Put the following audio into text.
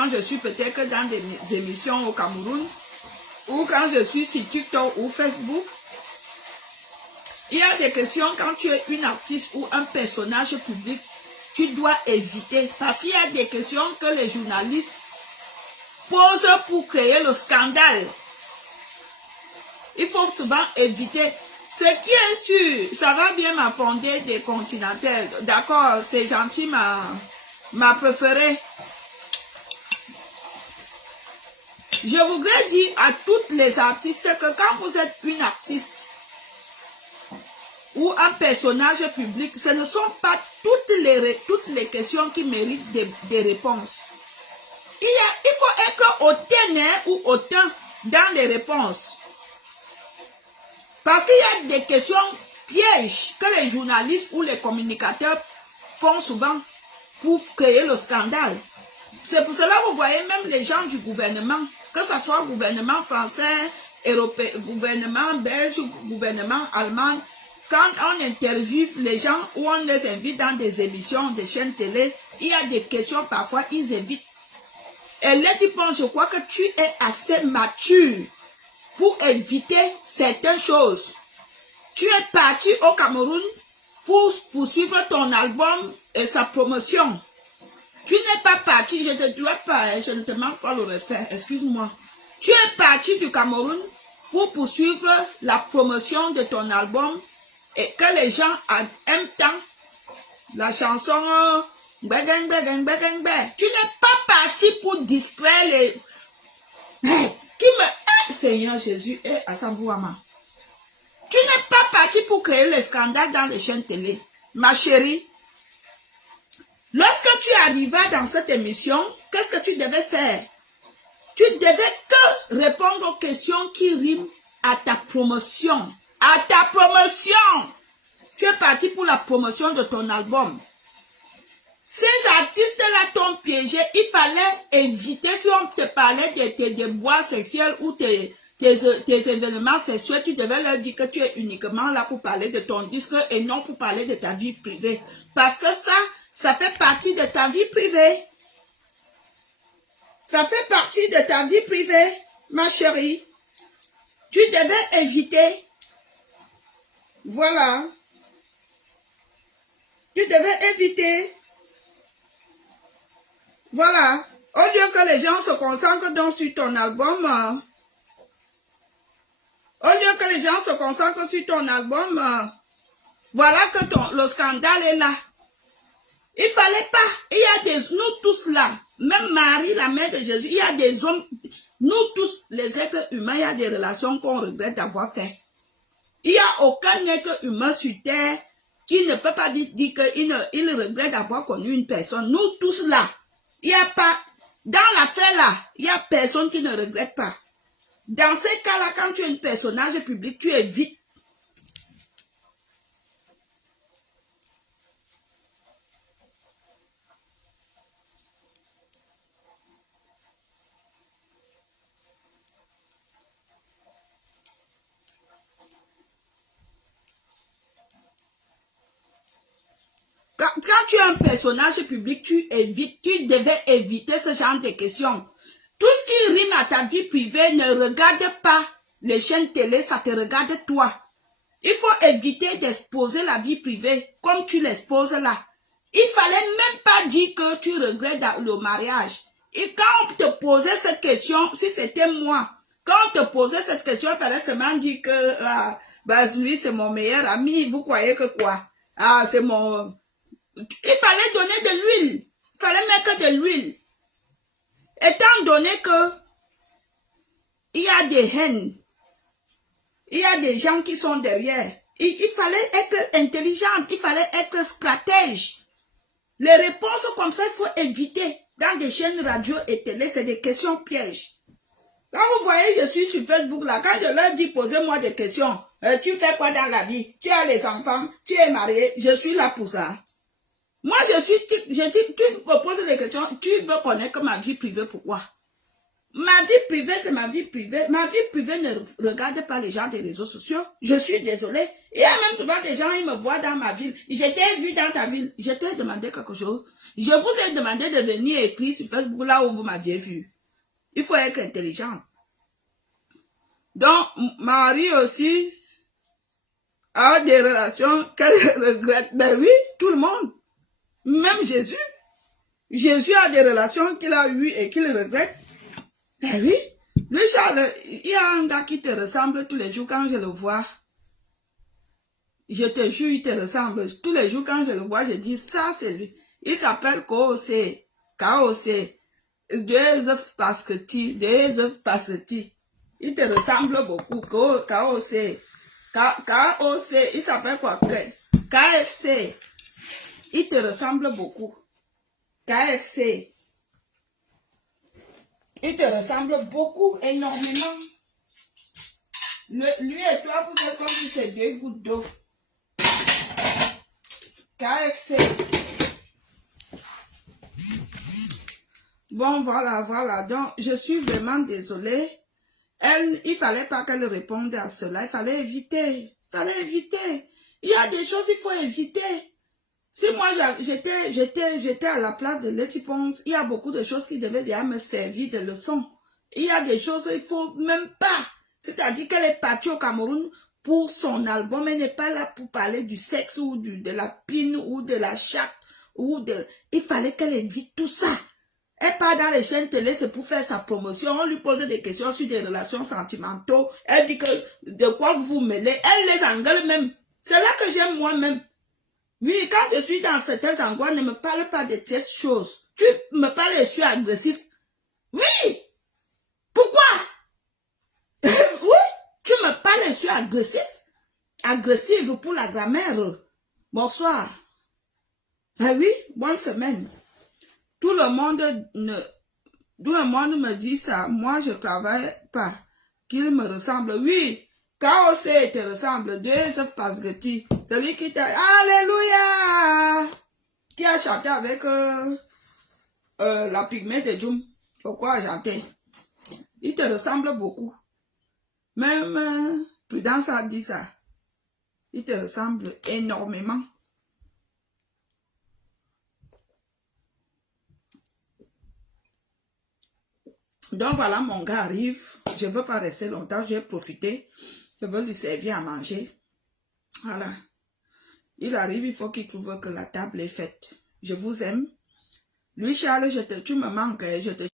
quand je suis peut-être dans des émissions au Cameroun, ou quand je suis sur TikTok ou Facebook, il y a des questions quand tu es une artiste ou un personnage public, tu dois éviter. Parce qu'il y a des questions que les journalistes posent pour créer le scandale. Il faut souvent éviter. Ce qui est sûr, ça va bien m'affronter des continentales. D'accord, c'est gentil, ma préférée. Je voudrais dire à toutes les artistes que quand vous êtes une artiste ou un personnage public, ce ne sont pas toutes les questions qui méritent des réponses. Il faut être hautain ou hautain dans les réponses. Parce qu'il y a des questions pièges que les journalistes ou les communicateurs font souvent pour créer le scandale. C'est pour cela que vous voyez même les gens du gouvernement, que ce soit gouvernement français, européen, gouvernement belge, gouvernement allemand, quand on interviewe les gens ou on les invite dans des émissions, des chaînes télé, il y a des questions parfois, ils évitent. Et là, tu penses, je crois que tu es assez mature pour éviter certaines choses. Tu es parti au Cameroun pour poursuivre ton album et sa promotion. Tu n'es pas parti, je ne te manque pas le respect, excuse-moi. Tu es parti du Cameroun pour poursuivre la promotion de ton album et que les gens aiment tant la chanson tu n'es pas parti pour distraire les... Seigneur Jésus et Assambouama. Tu n'es pas parti pour créer les scandales dans les chaînes télé. Ma chérie, lorsque tu arrivas dans cette émission, qu'est-ce que tu devais faire? Tu devais que répondre aux questions qui riment à ta promotion. À ta promotion! Tu es parti pour la promotion de ton album. Ces artistes-là t'ont piégé, il fallait éviter, si on te parlait de tes déboires sexuels ou tes événements sexuels, tu devais leur dire que tu es uniquement là pour parler de ton disque et non pour parler de ta vie privée. Parce que ça fait partie de ta vie privée. Ça fait partie de ta vie privée, ma chérie. Tu devais éviter. Voilà. Tu devais éviter. Voilà. Au lieu que les gens se concentrent donc sur ton album, voilà que le scandale est là. Il fallait pas. Nous tous là, même Marie, la mère de Jésus, il y a des hommes, nous tous, les êtres humains, il y a des relations qu'on regrette d'avoir fait. Il n'y a aucun être humain sur terre qui ne peut pas dire qu'il regrette d'avoir connu une personne. Nous tous là, il n'y a pas, dans l'affaire là, il n'y a personne qui ne regrette pas. Dans ces cas-là, quand tu es un personnage public, tu évites. Quand tu es un personnage public, tu devais éviter ce genre de questions. Tout ce qui rime à ta vie privée, ne regarde pas les chaînes télé, ça te regarde toi. Il faut éviter d'exposer la vie privée comme tu l'exposes là. Il fallait même pas dire que tu regrettes le mariage. Et quand on te posait cette question, si c'était moi, quand on te posait cette question, il fallait seulement dire que lui c'est mon meilleur ami, vous croyez que quoi? Ah, c'est mon... Il fallait donner de l'huile. Il fallait mettre de l'huile. Étant donné que il y a des haines, il y a des gens qui sont derrière, il fallait être intelligent, il fallait être stratège. Les réponses comme ça, il faut éviter. Dans des chaînes radio et télé, c'est des questions pièges. Quand vous voyez, je suis sur Facebook là, quand je leur dis posez-moi des questions, tu fais quoi dans la vie? Tu as les enfants, tu es marié, je suis là pour ça. Moi, tu me poses des questions, tu veux connaître ma vie privée, pourquoi? Ma vie privée, c'est ma vie privée. Ma vie privée ne regarde pas les gens des réseaux sociaux. Je suis désolée. Il y a même souvent des gens, ils me voient dans ma ville. Je t'ai vu dans ta ville. Je t'ai demandé quelque chose. Je vous ai demandé de venir écrire sur Facebook là où vous m'aviez vu. Il faut être intelligent. Donc, Marie aussi a des relations qu'elle regrette. Ben oui, tout le monde. Même Jésus. Jésus a des relations qu'il a eues et qu'il regrette. Ben oui. Le Charles, il y a un gars qui te ressemble tous les jours quand je le vois. Je te jure, il te ressemble. Tous les jours quand je le vois, je dis, ça c'est lui. Il s'appelle K.O.C. K.O.C. Joseph Pasketi. Joseph Pasketi. Il te ressemble beaucoup. K.O.C. K.O.C. Il s'appelle quoi? KFC. Il te ressemble beaucoup. KFC. Il te ressemble beaucoup, énormément. Lui et toi, vous êtes comme si c'est 2 gouttes d'eau. KFC. Bon, voilà. Donc, je suis vraiment désolée. Il fallait pas qu'elle réponde à cela. Il fallait éviter. Il y a des choses qu'il faut éviter. Si moi, j'étais à la place de Letty Ponce, il y a beaucoup de choses qui devaient déjà me servir de leçon. Il y a des choses qu'il faut même pas. C'est-à-dire qu'elle est partie au Cameroun pour son album. Elle n'est pas là pour parler du sexe ou de la pine ou de la chatte. Il fallait qu'elle évite tout ça. Elle part dans les chaînes télé, c'est pour faire sa promotion. On lui pose des questions sur des relations sentimentales. Elle dit que de quoi vous vous mêlez. Elle les engueule même. C'est là que j'aime moi-même. Oui, quand je suis dans certains endroits, ne me parle pas de ces choses. Tu me parles et je suis agressif. Oui! Pourquoi? Oui, tu me parles et je suis agressif. Agressive pour la grammaire. Bonsoir. Ah oui, bonne semaine. Tout le monde me dit ça. Moi, je travaille pas. Qu'il me ressemble. Oui. KOC te ressemble. Joseph Pasketi. Celui qui t'a... Alléluia! Qui a chanté avec la pygmée de Djoum. Pourquoi chanter? Il te ressemble beaucoup. Même Prudence a dit ça. Il te ressemble énormément. Donc voilà, mon gars arrive. Je ne veux pas rester longtemps. Je vais profiter. Je veux lui servir à manger. Voilà. Il arrive, il faut qu'il trouve que la table est faite. Je vous aime. Lui, Charles, tu me manques. Je te